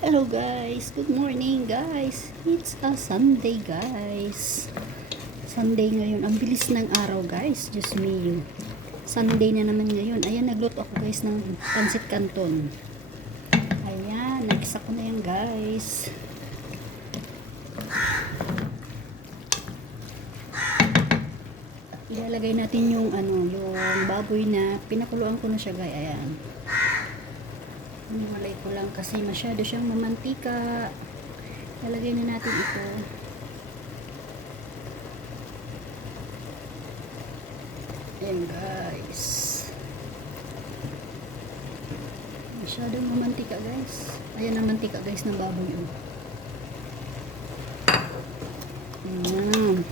Hello guys, good morning guys. It's a Sunday guys. Sunday ngayon. Ang bilis ng araw guys. Diyos me. Sunday na naman ngayon. Ayan, nagluto ako guys ng pansit canton. Ayan, nagisa ko na yan guys. Ilalagay natin yung ano, yung baboy na pinakuluan ko na siya guys. Ayan. Hiniwalay ko lang kasi masyado siyang mamantika. Lalagay na natin ito. Ayan guys. Masyadong mamantika guys. Ayan ang mantika guys ng baboy. Oh. Ayan.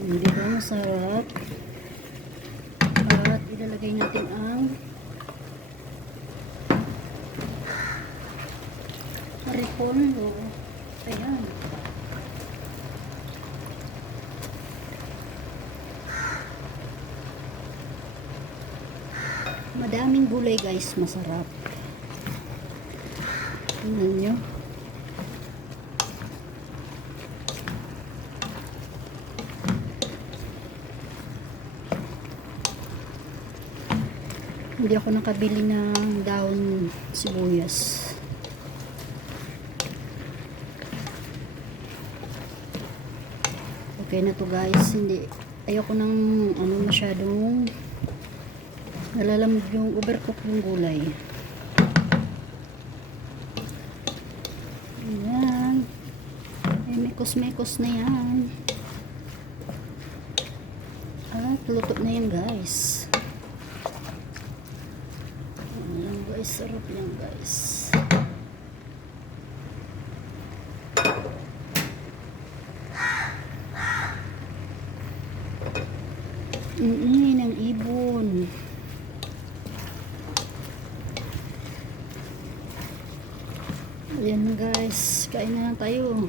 Hindi ba masarap? Ilalagay natin ang repolyo. Ayan. Madaming gulay guys, masarap. Tingnan nyo. Hindi ako nakabili ng daon sibuyas. Okay na to guys. Hindi ayoko nang ano masyadong nalalamig yung overcook yung gulay. Ayan. Ay, mekos-mekos na yan. At luto na yan guys. Ayan guys, sarap yan guys. Ang ingay ng ibon. Ayan guys, kain na lang tayo.